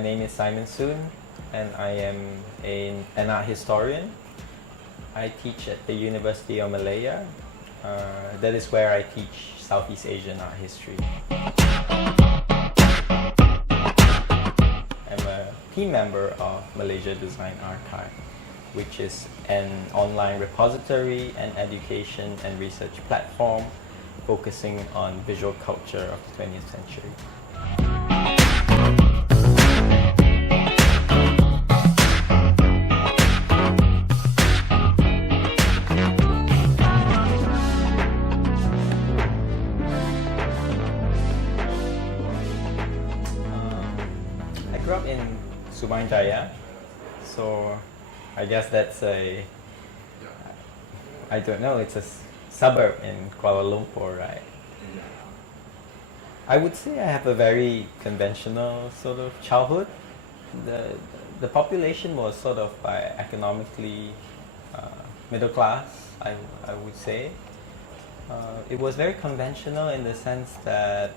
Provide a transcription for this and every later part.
My name is Simon Soon, and I am an art historian. I teach at the University of Malaya. That is where I teach Southeast Asian art history. I'm a team member of Malaysia Design Archive, which is an online repository and education and research platform focusing on visual culture of the 20th century. I grew up in Subang Jaya, so I guess that's I don't know, it's a suburb in Kuala Lumpur, right? I would say I have a very conventional sort of childhood. The population was sort of economically middle class, I would say. It was very conventional in the sense that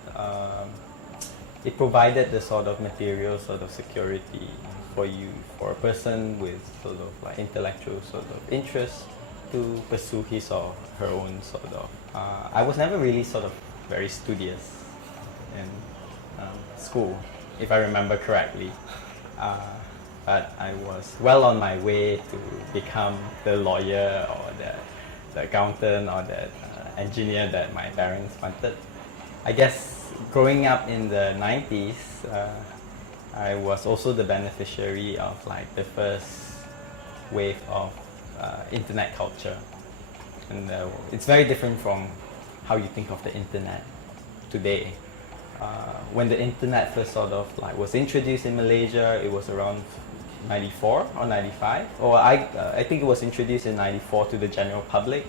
it provided the sort of material sort of security for a person with sort of like intellectual sort of interest to pursue his or her own sort of. I was never really sort of very studious in school, if I remember correctly. But I was well on my way to become the lawyer or the accountant or the engineer that my parents wanted. I guess growing up in the 90s, I was also the beneficiary of like the first wave of internet culture, and it's very different from how you think of the internet today. When the internet first sort of like was introduced in Malaysia, it was around 94 or 95, or I think it was introduced in 94 to the general public,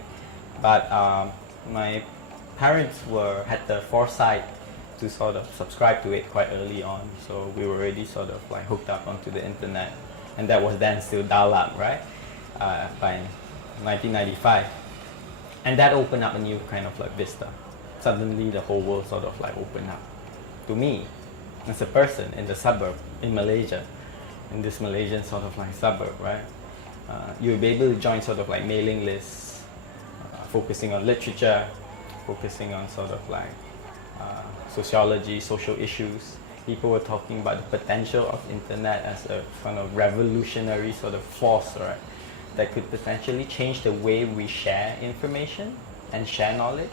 but my parents had the foresight to sort of subscribe to it quite early on, so we were already sort of like hooked up onto the internet, and that was then still dial-up, right? By 1995, and that opened up a new kind of like vista. Suddenly the whole world sort of like opened up to me as a person in the suburb in Malaysia, in this Malaysian sort of like suburb, right? You'll be able to join sort of like mailing lists, focusing on literature, focusing on sort of like sociology, social issues. People were talking about the potential of internet as a kind of revolutionary sort of force, right? That could potentially change the way we share information and share knowledge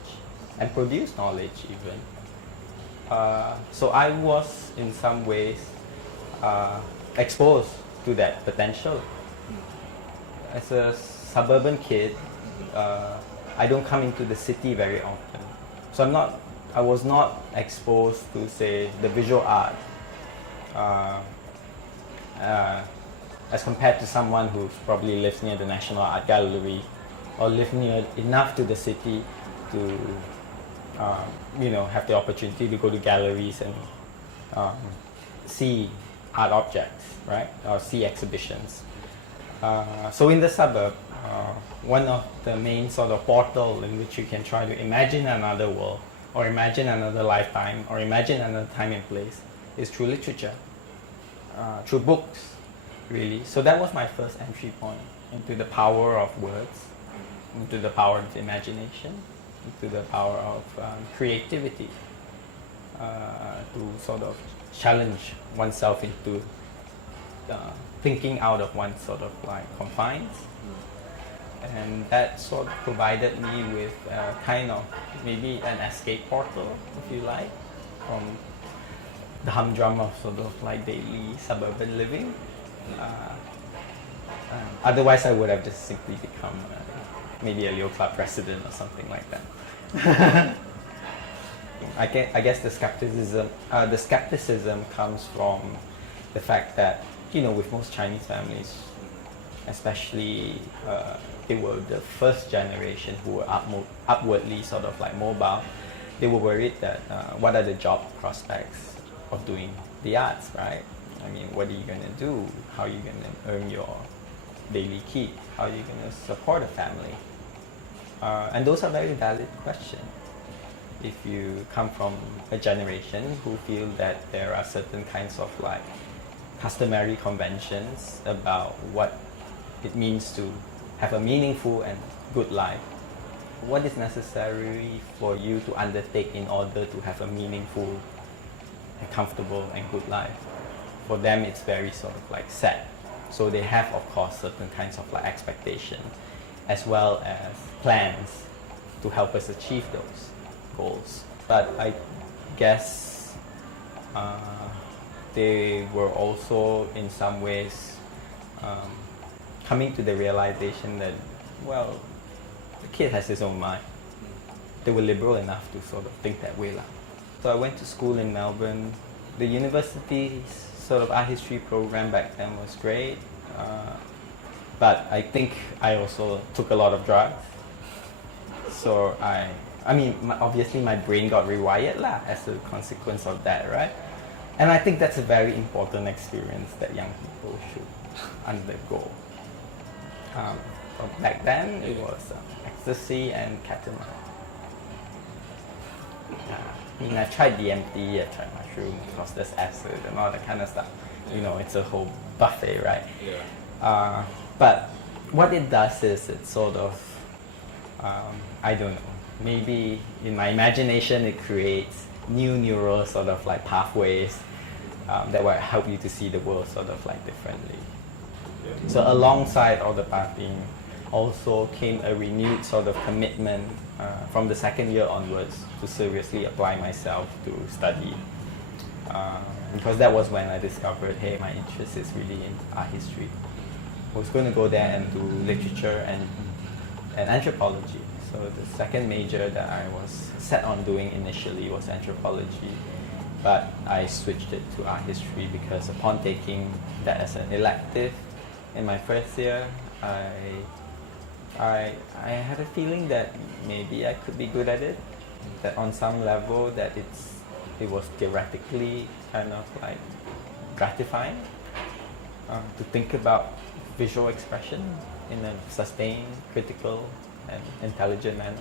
and produce knowledge even. So I was in some ways exposed to that potential. As a suburban kid, I don't come into the city very often. So I was not exposed to, say, the visual art as compared to someone who probably lives near the National Art Gallery or lives near enough to the city to have the opportunity to go to galleries and see art objects, right? Or see exhibitions. So in the suburb, one of the main sort of portal in which you can try to imagine another world, or imagine another lifetime, or imagine another time and place is through literature, through books, really. So that was my first entry point into the power of words, into the power of imagination, into the power of creativity, to sort of challenge oneself into thinking out of one's sort of like confines. And that sort of provided me with kind of maybe an escape portal, if you like, from the humdrum of sort of like daily suburban living. Otherwise, I would have just simply become maybe a Leo Club president or something like that. I guess the skepticism comes from the fact that, with most Chinese families, especially they were the first generation who were upwardly sort of like mobile. They were worried that what are the job prospects of doing the arts, right? I mean, what are you going to do? How are you going to earn your daily keep? How are you going to support a family? And those are very valid questions. If you come from a generation who feel that there are certain kinds of like customary conventions about what it means to have a meaningful and good life. What is necessary for you to undertake in order to have a meaningful and comfortable and good life? For them, it's very sort of like set. So they have, of course, certain kinds of like expectations as well as plans to help us achieve those goals. But I guess they were also in some ways coming to the realization that, well, the kid has his own mind. They were liberal enough to sort of think that way. So I went to school in Melbourne. The university's sort of art history program back then was great. But I think I also took a lot of drugs. So obviously my brain got rewired as a consequence of that, right? And I think that's a very important experience that young people should undergo. Back then it was ecstasy and ketamine. I tried DMT, I tried mushrooms, because there's acid and all that kind of stuff. You know, it's a whole buffet, right? Yeah. But what it does is it sort of, I don't know, maybe in my imagination it creates new neural sort of like pathways that will help you to see the world sort of like differently. Yeah. So alongside all the partying also came a renewed sort of commitment from the second year onwards to seriously apply myself to study. Because that was when I discovered, hey, my interest is really in art history. I was going to go there and do literature and anthropology. So the second major that I was set on doing initially was anthropology, but I switched it to art history because upon taking that as an elective in my first year, I had a feeling that maybe I could be good at it, that on some level that it was theoretically kind of like gratifying to think about visual expression in a sustained, critical and intelligent manner.